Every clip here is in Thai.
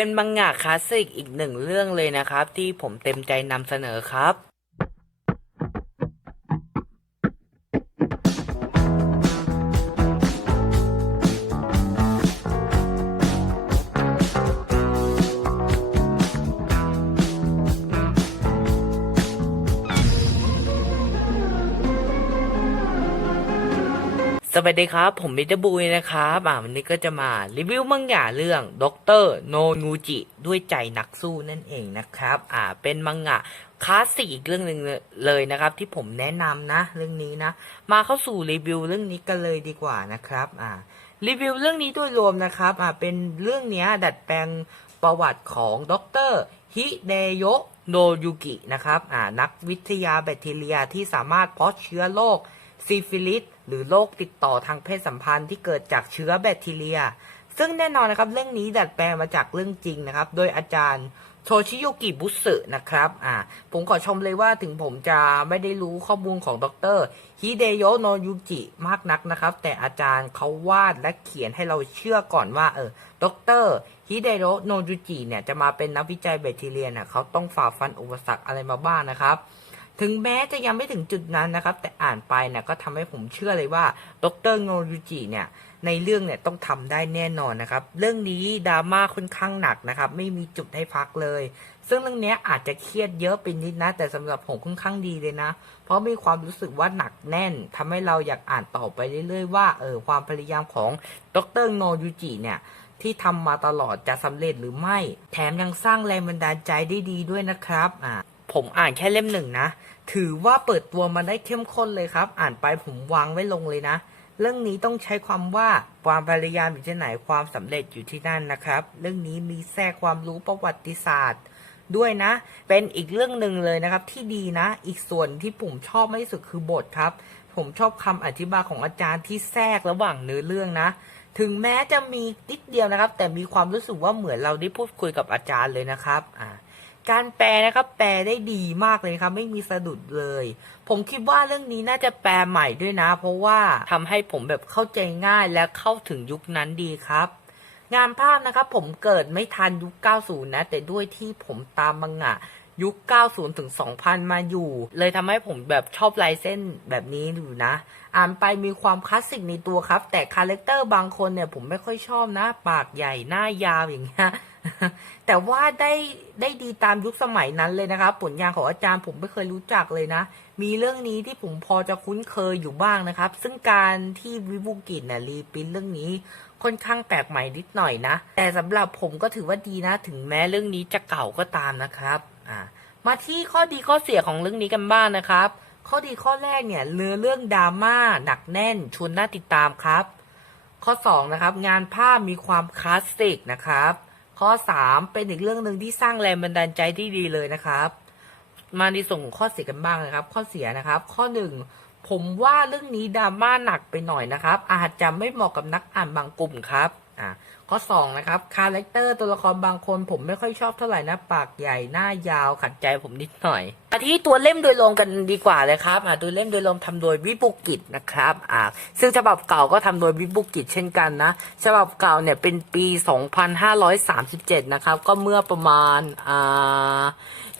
เป็นมังงะคลาสสิกอีกหนึ่งเรื่องเลยนะครับ ที่ผมเต็มใจนำเสนอครับ สวัสดีครับ ผมมิเตอร์บุยนะครับอ่าวันนี้ก็จะมารีวิวมังงะเรื่องด็อกเตอร์โนงูจิด้วยใจนักสู้นั่นเองนะครับ อ่าเป็นมังงะคลาสสิกอีกเรื่องหนึ่งเลยนะครับ ที่ผมแนะนำนะ เรื่องนี้นะ มาเข้าสู่รีวิวเรื่องนี้กันเลยดีกว่านะครับ อ่ารีวิวเรื่องนี้โดยรวมนะครับ อ่าเป็นเรื่องเนี้ยดัดแปลงประวัติของด็อกเตอร์ฮิเดโยโนยุกินะครับ อ่านักวิทยาแบคทีเรียที่สามารถเพาะเชื้อโรค ซิฟิลิสหรือโรคติดต่อทางเพศสัมพันธ์ที่เกิดจากเชื้อแบคทีเรีย ซึ่งแน่นอนนะครับเรื่องนี้ดัดแปลงมาจากเรื่องจริงนะครับ โดยอาจารย์โทชิโยกิบุสึนะครับอ่าผมขอชมเลยว่าถึงผมจะไม่ได้รู้ข้อมูลของดรฮิเดโยโนยุจิมากนักนะครับ แต่อาจารย์เขาวาดและเขียนให้เราเชื่อก่อนว่าเออดรฮิเดโยโนยุจิเนี่ยจะมาเป็นนักวิจัยแบคทีเรียเนี่ยเขาต้องฝ่าฟันอุปสรรคอะไรมาบ้างนะครับ ถึงแม้จะยังไม่ถึงจุดนั้นนะครับ แต่อ่านไปนี่ยก็ทำให้ผมเชื่อเลยว่าดรโงยุจิเนี่ยในเรื่องเนี่ยต้องทำได้แน่นอนนะครับ เรื่องนี้ดราม่าค่อนข้างหนักนะครับ ไม่มีจุดให้พักเลย ซึ่งเรื่องนี้อาจจะเครียดเยอะไปนิดนะ แต่สำหรับผมค่อนข้างดีเลยนะ เพราะมีความรู้สึกว่าหนักแน่นทำให้เราอยากอ่านต่อไปเรื่อยๆว่าเออความพยายามของดรโงยุจิเนี่ยที่ทำมาตลอดจะสำเร็จหรือไม่ แถมยังสร้างแรงบันดาลใจได้ดีด้วยนะครับอ่า ผมอ่านแค่เล่มหนึ่งนะ ถือว่าเปิดตัวมาได้เข้มข้นเลยครับ อ่านไปผมวางไว้ลงเลยนะ เรื่องนี้ต้องใช้ความว่าความพยายามอยู่ที่ไหนความสำเร็จอยู่ที่นั่นนะครับ เรื่องนี้มีแทรกความรู้ประวัติศาสตร์ด้วยนะ เป็นอีกเรื่องหนึ่งเลยนะครับที่ดีนะ อีกส่วนที่ผมชอบมากที่สุดคือบทครับ ผมชอบคำอธิบายของอาจารย์ที่แทรกระหว่างเนื้อเรื่องนะ ถึงแม้จะมีนิดเดียวนะครับ แต่มีความรู้สึกว่าเหมือนเราได้พูดคุยกับอาจารย์เลยนะครับ อ่า การแปลนะครับ แปลได้ดีมากเลยครับไม่มีสะดุดเลย ผมคิดว่าเรื่องนี้น่าจะแปลใหม่ด้วยนะ เพราะว่าทำให้ผมแบบเข้าใจง่ายและเข้าถึงยุคนั้นดีครับ งานภาพนะครับ ผมเกิดไม่ทันยุค 90 นะ แต่ด้วยที่ผมตามมังงะยุค 90 ถึง 2000 มาอยู่ เลยทำให้ผมแบบชอบลายเส้นแบบนี้อยู่นะ อ่านไปมีความคลาสสิกในตัวครับ แต่คาแรคเตอร์บางคนเนี่ยผมไม่ค่อยชอบนะ ปากใหญ่หน้ายาวอย่างเงี้ย แต่ว่าได้ได้ดีตามยุคสมัยนั้นเลยนะครับ ผลงานของอาจารย์ผมไม่เคยรู้จักเลยนะ มีเรื่องนี้ที่ผมพอจะคุ้นเคยอยู่บ้างนะครับ ซึ่งการที่วิบุกิจเนี่ยรีปินเรื่องนี้ค่อนข้างแปลกใหม่นิดหน่อยนะ แต่สำหรับผมก็ถือว่าดีนะ ถึงแม้เรื่องนี้จะเก่าก็ตามนะครับอ่ามาที่ข้อดีข้อเสียของเรื่องนี้กันบ้างนะครับ ข้อดีข้อแรกเนี่ยเนื้อเรื่องดราม่าหนักแน่นชวนน่าติดตามครับ ข้อ2นะครับงานภาพมีความคลาสสิกนะครับ ข้อ 3 เป็นอีกเรื่องหนึ่งที่สร้างแรงบันดาลใจที่ดีเลยนะครับ มาในส่งข้อเสียกันบ้างนะครับ ข้อเสียนะครับ ข้อ 1 ผมว่าเรื่องนี้ดราม่าหนักไปหน่อยนะครับ อาจจะไม่เหมาะกับนักอ่านบางกลุ่มครับ อ่าข้อ2นะครับคาแรคเตอร์ตัวละครบางคนผมไม่ค่อยชอบเท่าไหร่นะ ปากใหญ่หน้ายาวขัดใจผมนิดหน่อยมาที่ตัวเล่มโดยรวมกันดีกว่าเลยครับอ่าตัวเล่มโดยรวมทำโดยวิบุกิจนะครับอ่าซึ่งฉบับเก่าก็ทำโดยวิบุกิจเช่นกันนะฉบับเก่าเนี่ยเป็นปี 2537 นะครับ ก็เมื่อประมาณอ่า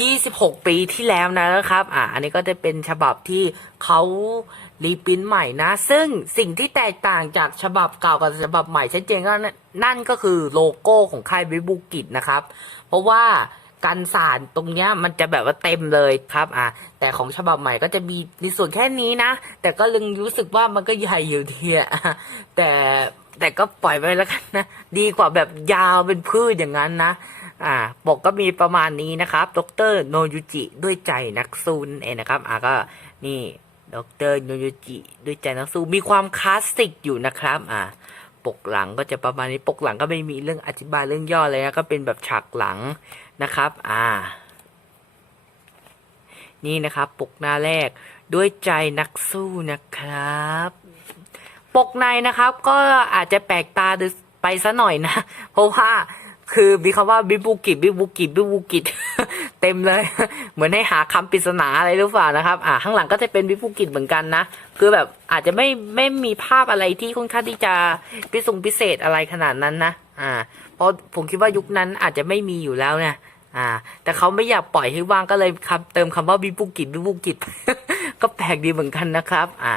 26 ปีที่แล้วนะครับ อ่า อันนี้ก็จะเป็นฉบับที่เขารีปรินท์ใหม่นะ ซึ่งสิ่งที่แตกต่างจากฉบับเก่ากับฉบับใหม่ชัดเจนก็นั่นก็คือโลโก้ของค่ายวิบุกิจนะครับ เพราะว่ากันสารตรงเนี้ยมันจะแบบว่าเต็มเลยครับ อ่าแต่ของฉบับใหม่ก็จะมีในส่วนแค่นี้นะ แต่ก็ยังรู้สึกว่ามันก็ใหญ่อยู่ดีอะแต่แต่ก็ปล่อยไปแล้วกันนะ ดีกว่าแบบยาวเป็นพืชอย่างนั้นนะ อ่าปกก็มีประมาณนี้นะครับดรโนยุจิด้วยใจนักสู้นั่นเองนะครับอ่าก็นี่ดรโนยุจิด้วยใจนักสู้มีความคลาสสิกอยู่นะครับอ่าปกหลังก็จะประมาณนี้ปกหลังก็ไม่มีเรื่องอธิบายเรื่องย่อเลยนะก็เป็นแบบฉากหลังนะครับ อ่า นี่นะครับ ปกหน้าแรกด้วยใจนักสู้นะครับ ปกในนะครับ ก็อาจจะแปลกตาดูไปซะหน่อยนะ เพราะว่า คือมีคำว่าบิบูกิบิบูกิบิบูกิเต็มเลย เหมือนให้หาคำปริศนาอะไรหรือเปล่านะครับ อ่าข้างหลังก็จะเป็นบิบูกิเหมือนกันนะ คือแบบอาจจะไม่ไม่มีภาพอะไรที่ค่อนข้างที่จะพิสงพิเศษอะไรขนาดนั้นนะ อ่า เพราะผมคิดว่ายุคนั้นอาจจะไม่มีอยู่แล้วเนี่ยอ่า แต่เขาไม่อยากปล่อยให้ว่างก็เลยคำเติมคำว่าบิบุกิบิบุกิก็แปลกดีเหมือนกันนะครับ อ่า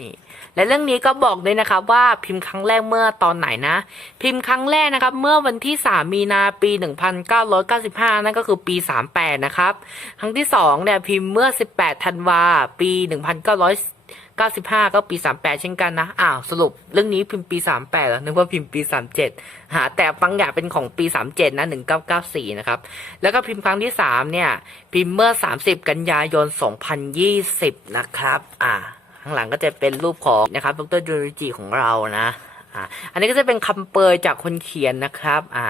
นี่และเรื่องนี้ก็บอกด้วยนะครับว่าพิมพ์ครั้งแรกเมื่อตอนไหนนะ พิมพ์ครั้งแรกนะครับเมื่อวันที่ 3 มีนาปี 1995 นั่นก็คือปี 38 นะครับ ครั้งที่2เนี่ยพิมพ์เมื่อ 18 ธันวาปี 1995 ก็ปี 38 เช่นกันนะ อ้าว สรุปเรื่องนี้พิมพ์ปี 38แล้วนึกว่าพิมพ์ปี 37 หา แต่บางอย่างเป็นของปี 37 นะ 1994 นะครับ แล้วก็พิมพ์ครั้งที่ 3 เนี่ย พิมพ์เมื่อ 30 กันยายน 2020 นะครับ อ่า ข้างหลังก็จะเป็นรูปของนะครับดรจูริจิของเรานะอ่าอันนี้ก็จะเป็นคำเปยจากคนเขียนนะครับอ่า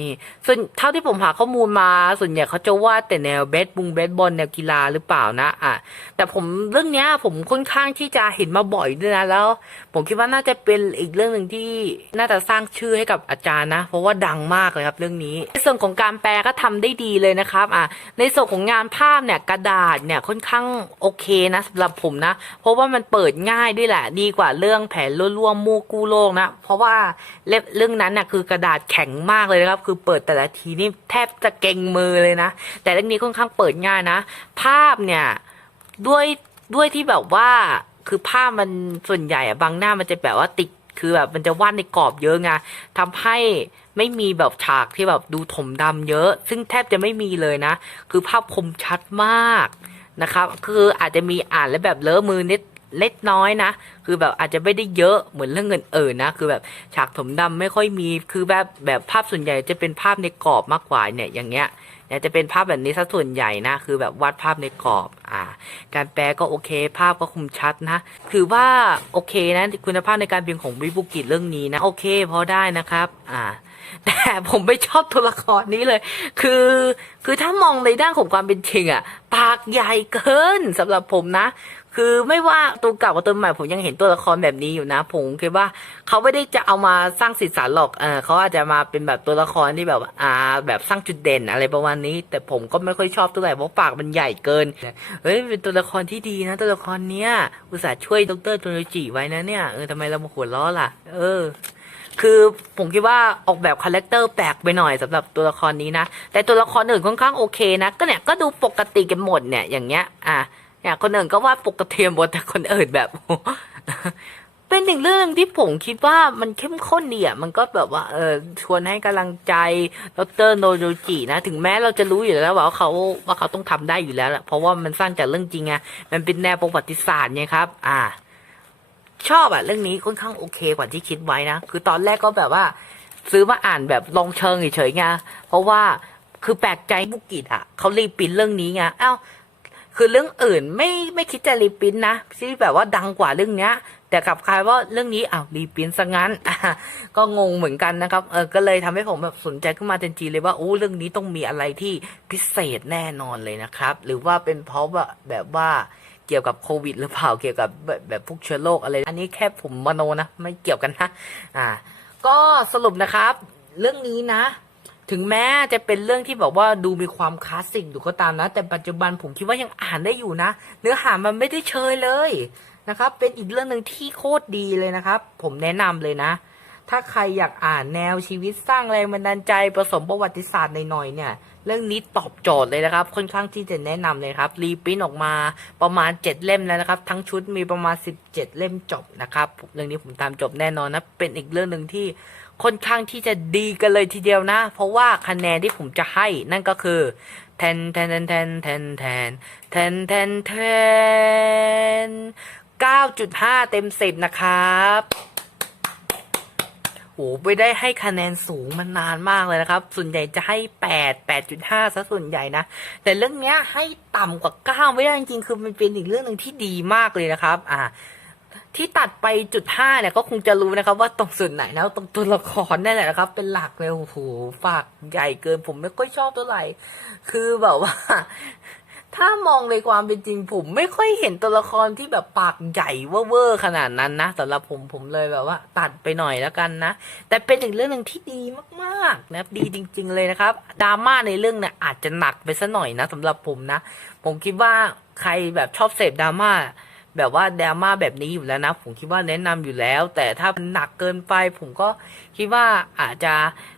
นี่ ส่วนเท่าที่ผมหาข้อมูลมา ส่วนใหญ่เขาจะวาดแต่แนวเบสบุงเบสบอลแนวกีฬาหรือเปล่านะอะแต่ผมเรื่องเนี้ย ผมค่อนข้างที่จะเห็นมาบ่อยด้วยนะแล้ว ผมคิดว่าน่าจะเป็นอีกเรื่องหนึ่งที่น่าจะสร้างชื่อให้กับอาจารย์นะ เพราะว่าดังมากเลยครับเรื่องนี้ในส่วนของการแปลก็ทำได้ดีเลยนะครับอะในส่วนของงานภาพเนี่ยกระดาษเนี่ยค่อนข้างโอเคนะสำหรับผมนะ เพราะว่ามันเปิดง่ายด้วยแหละ ดีกว่าเรื่องแผนร่วมมู่กู้โลกนะเพราะว่าเล่มเรื่องนั้นน่ะคือกระดาษแข็งมากเลยนะครับคือเปิดแต่ละทีนี่แทบจะเก่งมือเลยนะ แต่เรื่องนี้ค่อนข้างเปิดง่ายนะ ภาพเนี่ยด้วยด้วยที่แบบว่าคือภาพมันส่วนใหญ่อะบางหน้ามันจะแบบว่าติดคือแบบมันจะวาดในกรอบเยอะไงทำให้ไม่มีแบบฉากที่แบบดูถมดำเยอะ ซึ่งแทบจะไม่มีเลยนะ คือภาพคมชัดมากนะครับ คืออาจจะมีอ่านแล้วแบบเลอะมือนิด เล็กน้อยนะ คือแบบอาจจะไม่ได้เยอะเหมือนเรื่องเงินเอ่ยนะ คือแบบฉากถมดำไม่ค่อยมี คือแบบแบบภาพส่วนใหญ่จะเป็นภาพในกรอบมากกว่าเนี่ยอย่างเงี้ยเนี่ยจะเป็นภาพแบบนี้ซะส่วนใหญ่นะ คือแบบวาดภาพในกรอบ อ่า การแปลก็โอเค ภาพก็คมชัดนะ คือว่าโอเคนะคุณภาพในการพิมพ์ของวิบุกิจเรื่องนี้นะ โอเคพอได้นะครับ อ่า แต่ผมไม่ชอบตัวละครนี้เลย คือ คือถ้ามองในด้านของความเป็นจริงอะปากใหญ่เกินสำหรับผมนะ คือไม่ว่าตัวเก่ากับตัวใหม่ผมยังเห็นตัวละครแบบนี้อยู่นะ ผมคิดว่าเขาไม่ได้จะเอามาสร้างสีสันหรอกเออเขาอาจจะมาเป็นแบบตัวละครที่แบบอ่าแบบสร้างจุดเด่นอะไรประมาณนี้ แต่ผมก็ไม่ค่อยชอบเท่าไหร่เพราะปากมันใหญ่เกิน เฮ้ยเป็นตัวละครที่ดีนะ ตัวละครเนี้ยอุตส่าห์ช่วยดรโทโรจิไว้นะเนี่ยเออทำไมเรามาหัวล้อล่ะ เออ คือผมคิดว่าออกแบบคาแรคเตอร์แปลกไปหน่อยสำหรับตัวละครนี้นะ แต่ตัวละครอื่นค่อนข้างโอเคนะ ก็เนี่ยก็ดูปกติกันหมดเนี่ยอย่างเงี้ย อะเนี่ยคนอื่นก็ว่าปกติหมดแต่คนอื่นแบบ เป็นหนึ่งเรื่องที่ผมคิดว่ามันเข้มข้นดีอะมันก็แบบว่า เออชวนให้กำลังใจดรโนโรจินะ ถึงแม้เราจะรู้อยู่แล้วว่าเขาว่าเขาต้องทำได้อยู่แล้วแหละเพราะว่ามันสร้างจากเรื่องจริงไงมันเป็นแนวประวัติศาสตร์ไงครับ อ่า ชอบอะเรื่องนี้ค่อนข้างโอเคกว่าที่คิดไว้นะ คือตอนแรกก็แบบว่า ซื้อมาอ่านแบบลองเชิงเฉยๆไงเพราะว่าคือแปลกใจบุกิจอะเขารีปินเรื่องนี้ไงเอ้าคือเรื่องอื่นไม่ไม่คิดจะรีปินนะที่แบบว่าดังกว่าเรื่องเนี้ย แต่กลับกลายว่าเรื่องนี้อ้าวรีปินซะงั้น ก็งงเหมือนกันนะครับเออก็เลยทำให้ผมแบบสนใจขึ้นมาทันทีเลยว่าโอ้เรื่องนี้ต้องมีอะไรที่พิเศษแน่นอนเลยนะครับ หรือว่าเป็นเพราะว่าแบบว่า เกี่ยวกับโควิด หรือเปล่าเกี่ยวกับแบบแบบพวกเชื้อโรคอะไร อันนี้แค่ผมมโนนะไม่เกี่ยวกันนะอ่า ก็สรุปนะครับ เรื่องนี้นะ ถึงแม้จะเป็นเรื่องที่แบบว่าดูมีความคลาสสิกดูก็ตามนะ แต่ปัจจุบันผมคิดว่ายังอ่านได้อยู่นะ เนื้อหามันไม่ได้เชยเลยนะครับ เป็นอีกเรื่องหนึ่งที่โคตรดีเลยนะครับ ผมแนะนำเลยนะ ถ้าใครอยากอ่านแนวชีวิตสร้างแรงบันดาลใจผสมประวัติศาสตร์หน่อยๆเนี่ย เรื่องนี้ตอบโจทย์เลยนะครับ ค่อนข้างที่จะแนะนำเลยครับ รีปรินออกมาประมาณ 7 เล่มแล้วนะครับ ทั้งชุดมีประมาณ 17 เล่มจบนะครับเรื่องนี้ผมตามจบแน่นอนนะเป็นอีกเรื่องหนึ่งที่ค่อนข้างที่จะดีกันเลยทีเดียวนะ เพราะว่าคะแนนที่ผมจะให้นั่นก็คือแทนแทนแทนแทนแทนแทนแทนแทนแทน9.5 เต็ม 10 นะครับ โอ้ไม่ได้ให้คะแนนสูงมานานมากเลยนะครับ ส่วนใหญ่จะให้8 8.5ซะส่วนใหญ่นะ แต่เรื่องเนี้ยให้ต่ำกว่า9ไม่ได้จริงๆคือมันเป็นอีกเรื่องหนึ่งที่ดีมากเลยนะครับ อ่าที่ตัดไปจุดห้าเนี่ยก็คงจะรู้นะครับว่าตรงส่วนไหนนะตรงตัวละครนั่นแหละนะครับ เป็นหลักเลยโอ้โหฝากใหญ่เกินผมไม่ค่อยชอบเท่าไหร่คือแบบว่า ถ้ามองในความเป็นจริงผม ไม่ค่อยเห็นตัวละครที่แบบปากใหญ่เวอร์ขนาดนั้นนะสำหรับผมผมเลยแบบว่า ตัดไปหน่อยแล้วกันนะ แต่เป็นอีกเรื่องหนึ่งที่ดีมากๆนะดีจริง ๆ เลยนะครับดราม่าในเรื่องเนี่ยอาจจะหนักไปซะหน่อยนะสำหรับผมนะ ผมคิดว่าใครแบบชอบเสพดราม่า แบบว่าดราม่าแบบนี้อยู่แล้วนะ ผมคิดว่าแนะนำอยู่แล้ว แต่ถ้ามันหนักเกินไป ผมก็คิดว่าอาจจะ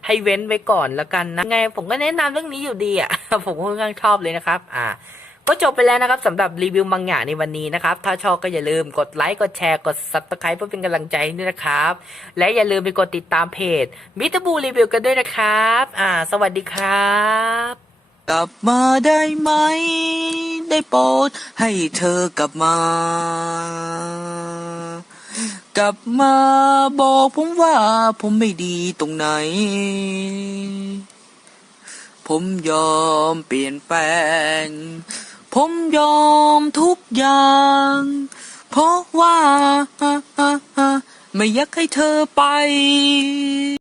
ให้เว้นไว้ก่อนละกันนะไง ผมก็แนะนำเรื่องนี้อยู่ดีอะผมค่อนข้างชอบเลยนะครับ อ่าก็จบไปแล้วนะครับสำหรับรีวิวมังงะในวันนี้นะครับ ถ้าชอบก็อย่าลืมกดไลค์กดแชร์กด subscribe เพื่อเป็นกำลังใจด้วยนะครับ และอย่าลืมไปกดติดตามเพจมิตรบูรีวิวกันด้วยนะครับ อ่า สวัสดีครับ กลับมาได้ไหม ได้โปรดให้เธอกลับมา กลับมาบอกผมว่าผมไม่ดีตรงไหน ผมยอมเปลี่ยนแปลง ผมยอมทุกอย่าง เพราะว่า ไม่อยากให้เธอไป